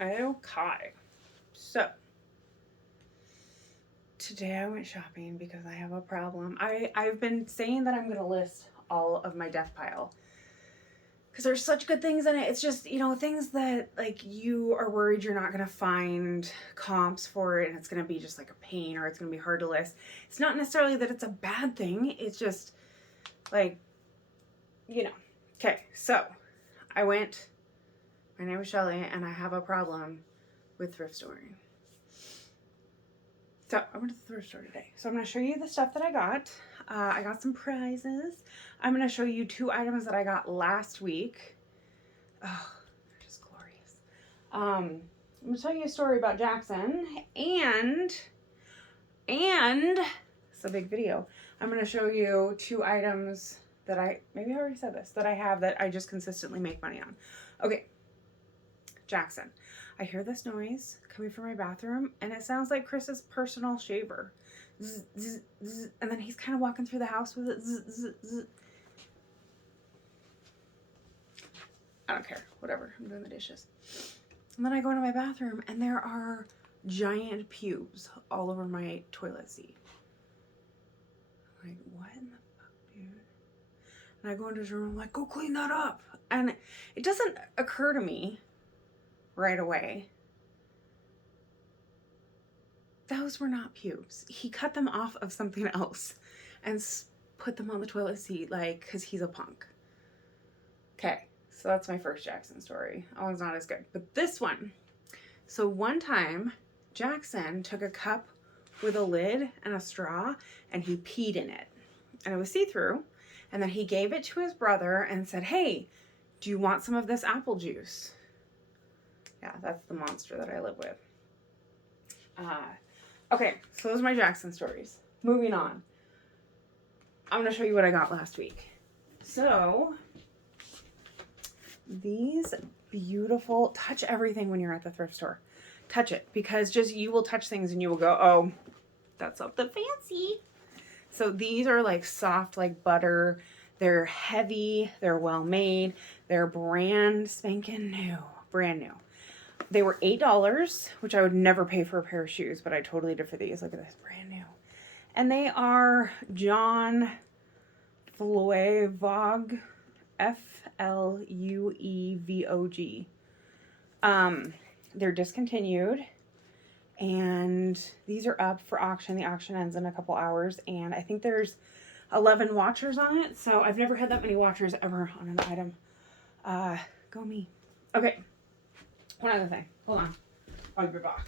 Okay. So, today I went shopping because I have a problem. I've been saying that I'm going to list all of my death pile because there's such good things in it. It's just, things that like you are worried you're not going to find comps for it and it's going to be just like a pain or it's going to be hard to list. It's not necessarily that it's a bad thing. It's just like, Okay, so I went, my name is Shelly and I have a problem with thrift storing. So I went to the thrift store today. So I'm going to show you the stuff that I got. I got some prizes. I'm going to show you 2 items that I got last week. Oh, they're just glorious. I'm going to tell you a story about Jackson and it's a big video. I'm going to show you 2 items that maybe I already said this, that I have that I just consistently make money on. Okay, Jackson. I hear this noise coming from my bathroom, and it sounds like Chris's personal shaver. Zzz, zzz, zzz, and then he's kind of walking through the house with it. Zzz, zzz, zzz. I don't care. Whatever. I'm doing the dishes. And then I go into my bathroom, and there are giant pubes all over my toilet seat. I'm like, what in the fuck, dude? And I go into his room, I'm like, go clean that up. And it doesn't occur to me right away. Those were not pubes. He cut them off of something else and put them on the toilet seat, like, because he's a punk. Okay, so that's my first Jackson story. That one's not as good. But this one. So one time, Jackson took a cup with a lid and a straw, and he peed in it. And it was see-through. And then he gave it to his brother and said, hey, do you want some of this apple juice? Yeah, that's the monster that I live with. Okay, so those are my Jackson stories. Moving on. I'm going to show you what I got last week. So, these beautiful, touch everything when you're at the thrift store. Touch it, because just you will touch things and you will go, oh, that's something fancy. So these are like soft like butter. They're heavy. They're well made. They're brand spanking new. Brand new. They were $8, which I would never pay for a pair of shoes, but I totally did for these. Look at this, brand new. And they are John Fluevog, Fluevog. They're discontinued, and these are up for auction. The auction ends in a couple hours, and I think there's 11 watchers on it, so I've never had that many watchers ever on an item. Go me. Okay. One other thing. Hold on. I'll be back.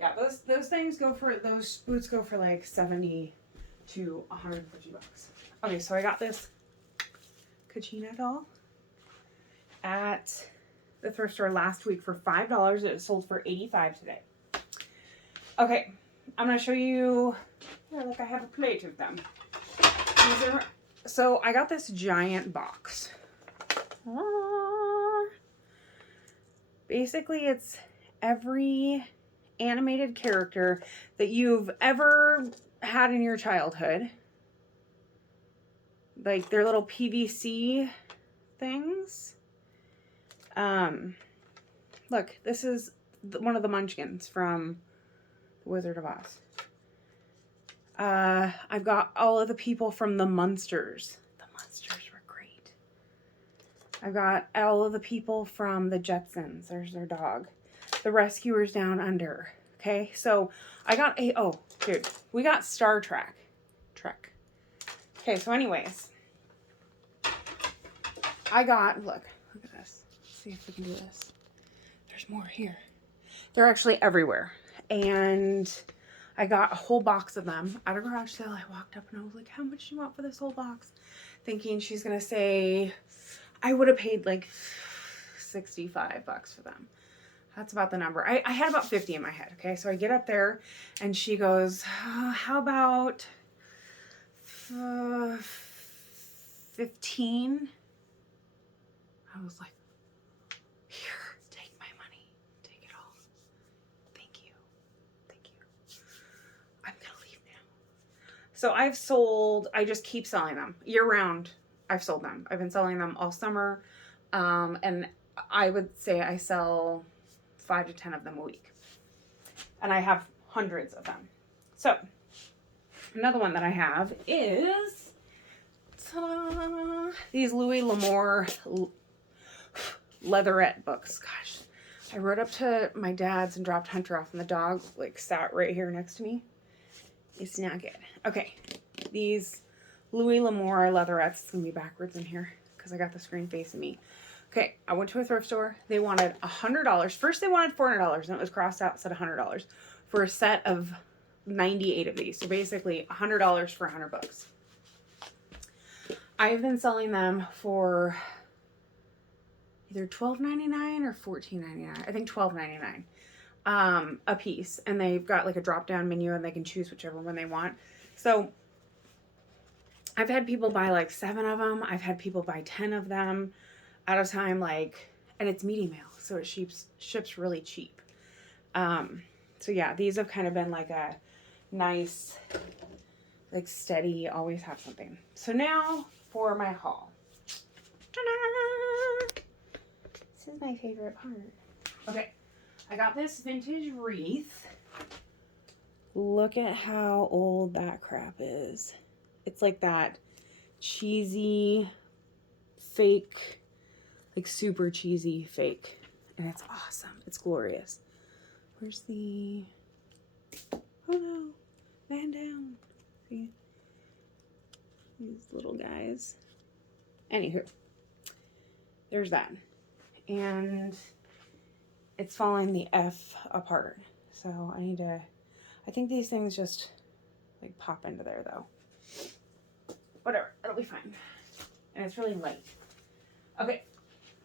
Yeah, those things go for, those boots go for like 70 to 150 bucks. Okay, so I got this Kachina doll at the thrift store last week for $5. It sold for $85 today. Okay, I'm gonna show you. Yeah, look, I have a plate of them. So I got this giant box. Basically, it's every animated character that you've ever had in your childhood. Like their little PVC things. Look, this is one of the Munchkins from The Wizard of Oz. I've got all of the people from the Munsters. The Munsters were great. I've got all of the people from the Jetsons. There's their dog. The Rescuers Down Under. Okay, so I got dude, we got Star Trek. Okay, so anyways, I got, look at this. Let's see if we can do this. There's more here. They're actually everywhere. And I got a whole box of them at a garage sale. I walked up and I was like, how much do you want for this whole box? Thinking she's going to say, I would have paid like $65 for them. That's about the number. I had about 50 in my head. Okay. So I get up there and she goes, how about 15? I was like, here, take my money. Take it all. Thank you. I'm going to leave now. So I just keep selling them year round. I've sold them. I've been selling them all summer. And I would say I sell 5 to 10 of them a week. And I have hundreds of them. So, another one that I have is these Louis L'Amour leatherette books. Gosh, I rode up to my dad's and dropped Hunter off, and the dog like sat right here next to me. It's not good. Okay, these Louis L'Amour leatherettes. It's gonna be backwards in here because I got the screen facing me. Okay, I went to a thrift store. They wanted $100. First, they wanted $400, and it was crossed out, said $100 for a set of 98 of these. So basically, $100 for 100 books. I've been selling them for either $12.99 or $14.99. I think $12.99 a piece, and they've got like a drop-down menu, and they can choose whichever one they want. So I've had people buy like 7 of them. I've had people buy 10 of them at a time, like, and it's meaty mail, so it ships really cheap. So yeah, these have kind of been like a nice, like steady, always have something. So now for my haul. Ta-da! This is my favorite part. Okay, I got this vintage wreath. Look at how old that crap is. It's like that cheesy, fake, like super cheesy fake. And it's awesome. It's glorious. Where's the... Oh no. Man down. See? These little guys. Anywho. There's that. And it's falling the F apart. So I need to... I think these things just like pop into there though. Whatever. It'll be fine. And it's really light. Okay.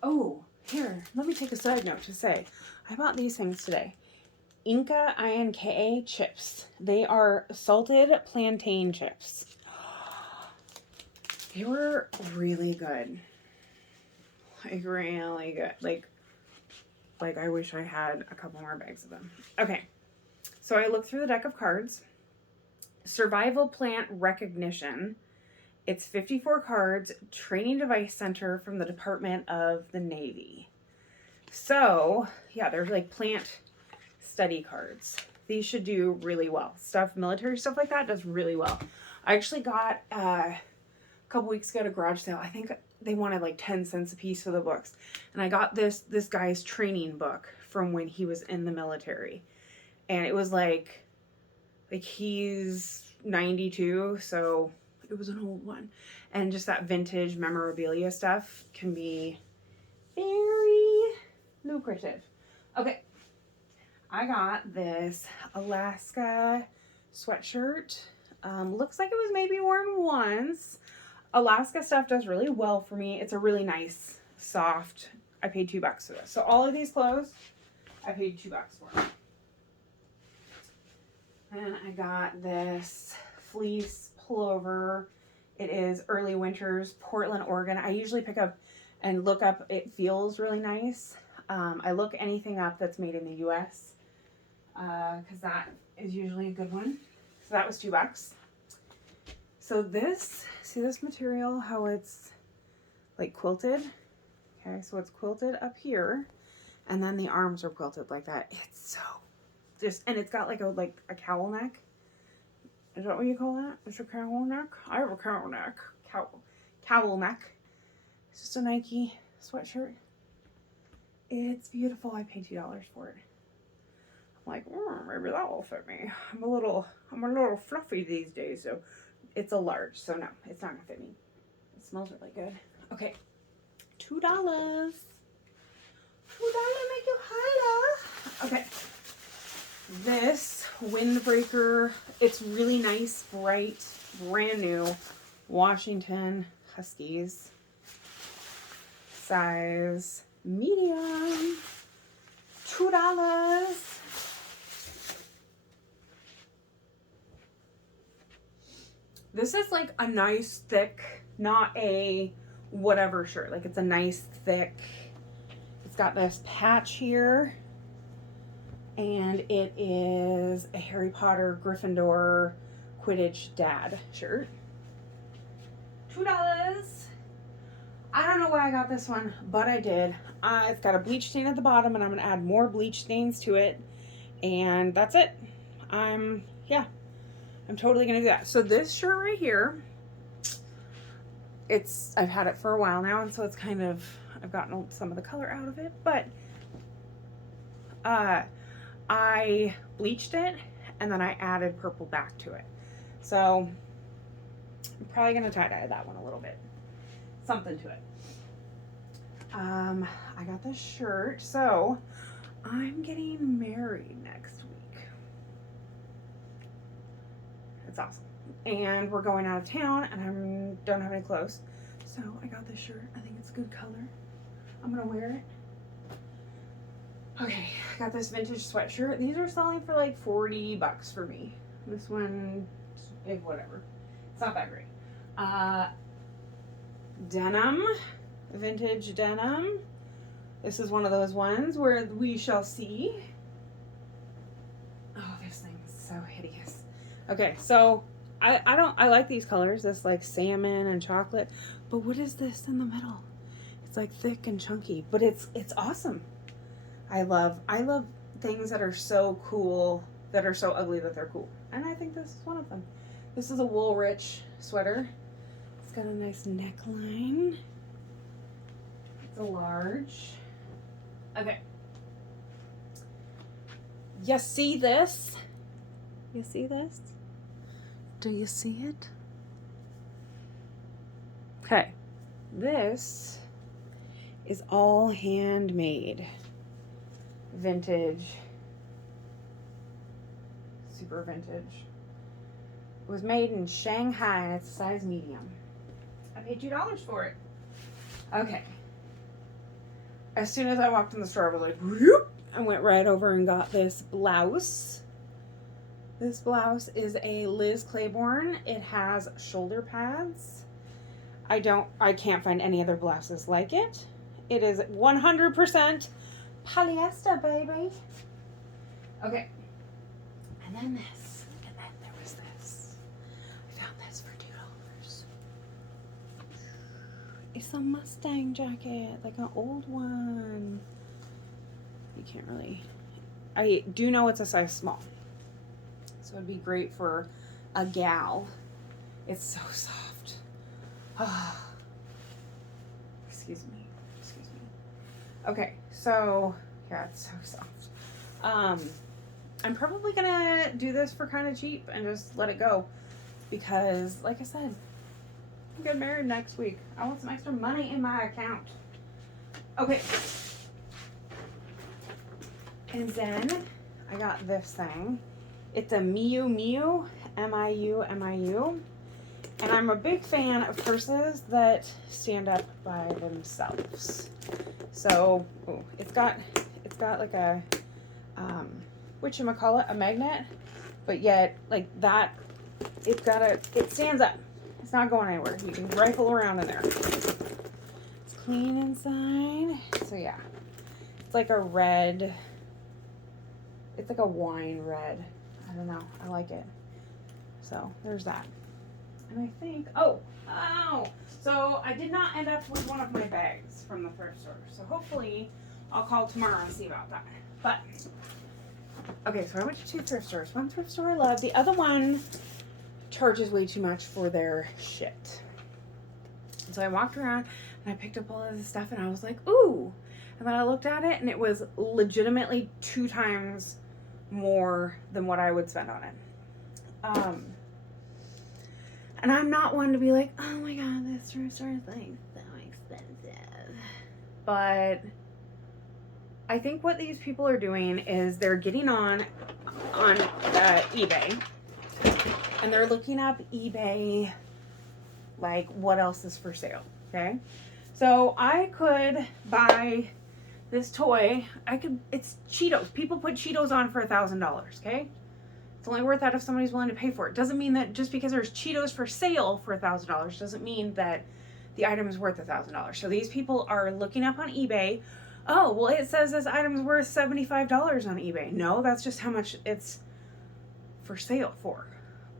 Oh, here. Let me take a side note to say. I bought these things today. Inca INKA chips. They are salted plantain chips. They were really good. Like really good. Like I wish I had a couple more bags of them. Okay. So I looked through the deck of cards. Survival Plant Recognition. It's 54 cards. Training Device Center from the Department of the Navy. So, yeah, there's like plant study cards. These should do really well. Military stuff like that does really well. I actually got a couple weeks ago at a garage sale. I think they wanted like 10 cents a piece for the books. And I got this guy's training book from when he was in the military. And it was like he's 92, so it was an old one. And just that vintage memorabilia stuff can be very lucrative. Okay. I got this Alaska sweatshirt. Looks like it was maybe worn once. Alaska stuff does really well for me. It's a really nice, soft. I paid $2 for this. So all of these clothes, I paid $2 for them. And I got this fleece pullover. It is Early Winters, Portland, Oregon. I usually pick up and look up. It feels really nice. I look anything up that's made in the U.S. Because that is usually a good one. So that was $2. So this, see this material, how it's like quilted? Okay, so it's quilted up here, and then the arms are quilted like that. It's so just, and it's got like a cowl neck. Is that what you call that? Is it a cowl neck? I have a cowl neck. Cowl neck. It's just a Nike sweatshirt. It's beautiful. I paid $2 for it. I'm like, maybe that will fit me. I'm a little fluffy these days, so it's a large. So no, it's not gonna fit me. It smells really good. Okay, $2. $2 make you holla. Okay, this windbreaker. It's really nice, bright, brand new Washington Huskies. Size medium. $2. This is like a nice thick, not a whatever shirt. Like it's a nice thick. It's got this patch here. And it is a Harry Potter Gryffindor Quidditch dad shirt. $2. I don't know why I got this one, but I did. It's got a bleach stain at the bottom, and I'm going to add more bleach stains to it. And that's it. I'm totally going to do that. So this shirt right here, I've had it for a while now, and so it's kind of, I've gotten some of the color out of it, but I bleached it, and then I added purple back to it. So I'm probably going to tie-dye that one a little bit. Something to it. I got this shirt. So I'm getting married next week. It's awesome. And we're going out of town, and I don't have any clothes. So I got this shirt. I think it's a good color. I'm going to wear it. Okay, I got this vintage sweatshirt. These are selling for like $40 for me. This one is whatever. It's not that great. Denim, vintage denim. This is one of those ones where we shall see. Oh, this thing is so hideous. Okay, so I like these colors, this like salmon and chocolate, but what is this in the middle? It's like thick and chunky, but it's awesome. I love things that are so cool, that are so ugly that they're cool. And I think this is one of them. This is a Woolrich sweater. It's got a nice neckline. It's a large. Okay. You see this? You see this? Do you see it? Okay. This is all handmade. Vintage. Super vintage. It was made in Shanghai, and it's a size medium. I paid $2 for it. Okay. As soon as I walked in the store, I was like, whoop, I went right over and got this blouse. This blouse is a Liz Claiborne. It has shoulder pads. I can't find any other blouses like it. It is 100% polyester, baby. Okay. And then this. And then there was this. I found this for $2. It's a Mustang jacket, like an old one. You can't really. I do know it's a size small. So it'd be great for a gal. It's so soft. Excuse me. Okay, so yeah, it's so soft. I'm probably gonna do this for kind of cheap and just let it go, because like I said, I'm getting married next week. I want some extra money in my account. Okay. And then I got this thing. It's a Miu Miu, M-I-U. And I'm a big fan of purses that stand up by themselves. So, it's got like a, whatchamacallit, a magnet, but yet, like that, it stands up. It's not going anywhere. You can rifle around in there. It's clean inside. So yeah, it's like a red, it's like a wine red. I don't know. I like it. So there's that. And I think, so I did not end up with one of my bags from the thrift store. So hopefully I'll call tomorrow and see about that. But, okay, so I went to 2 thrift stores. One thrift store I love. The other one charges way too much for their shit. So I walked around and I picked up all of this stuff and I was like, ooh. And then I looked at it and it was legitimately 2 times more than what I would spend on it. And I'm not one to be like, oh my god, this thrift store is like so expensive. But I think what these people are doing is they're getting on eBay, and they're looking up eBay, like what else is for sale, okay? So I could buy this toy. It's Cheetos. People put Cheetos on for $1,000, okay? It's only worth that if somebody's willing to pay for it. Doesn't mean that just because there's Cheetos for sale for $1,000 doesn't mean that the item is worth $1,000. So these people are looking up on eBay. Oh, well, it says this item is worth $75 on eBay. No, that's just how much it's for sale for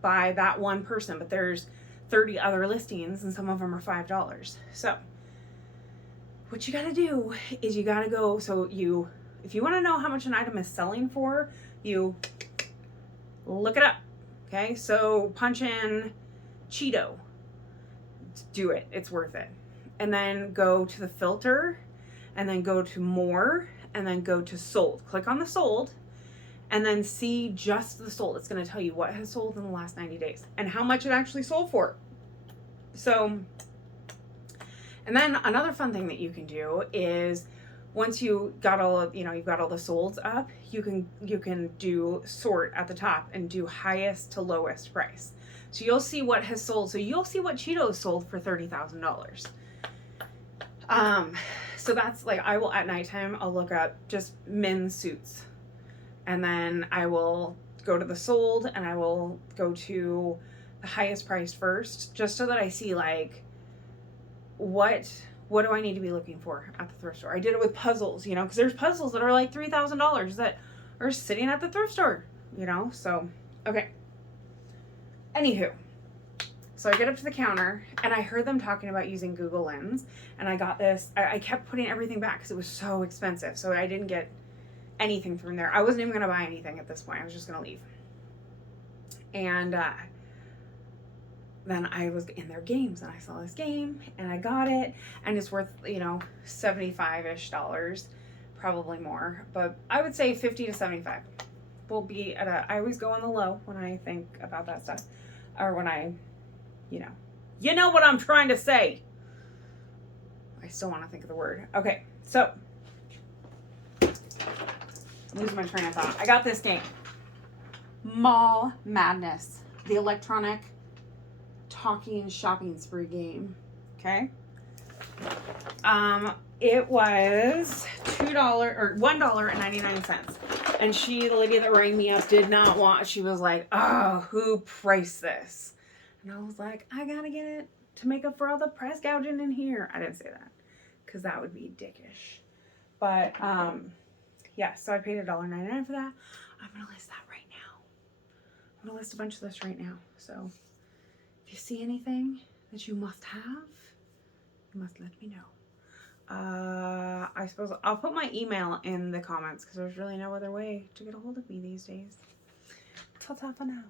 by that one person. But there's 30 other listings and some of them are $5. So what you gotta do is you gotta go, so if you wanna know how much an item is selling for, you look it up, okay? So punch in Cheeto, do it, it's worth it. And then go to the filter, and then go to more, and then go to sold. Click on the sold, and then see just the sold. It's gonna tell you what has sold in the last 90 days and how much it actually sold for. So, and then another fun thing that you can do is once you got all of, you've got all the solds up, you can do sort at the top and do highest to lowest price. So you'll see what has sold. So you'll see what Cheetos sold for $30,000. So that's like, I will at nighttime, I'll look up just men's suits, and then I will go to the sold, and I will go to the highest price first, just so that I see like, what do I need to be looking for at the thrift store? I did it with puzzles, because there's puzzles that are like $3,000 that are sitting at the thrift store, so, okay. Anywho, so I get up to the counter, and I heard them talking about using Google Lens, and I got this. I kept putting everything back because it was so expensive, so I didn't get anything from there. I wasn't even going to buy anything at this point. I was just going to leave. And then I was in their games, and I saw this game, and I got it, and it's worth, $75-ish, probably more, but I would say 50 to 75 will be I always go on the low when I think about that stuff, or when I, you know what I'm trying to say. I still want to think of the word. Okay, so, I'm losing my train of thought. I got this game, Mall Madness, the electronic talking shopping spree game. Okay. It was $2 or $1.99. And the lady that rang me up did not want, she was like, oh, who priced this? And I was like, I gotta get it to make up for all the price gouging in here. I didn't say that, because that would be dickish. But, yeah, so I paid $1.99 for that. I'm gonna list that right now. I'm gonna list a bunch of this right now. So if you see anything that you must have, you must let me know. I suppose I'll put my email in the comments, because there's really no other way to get a hold of me these days. Ta-ta for now.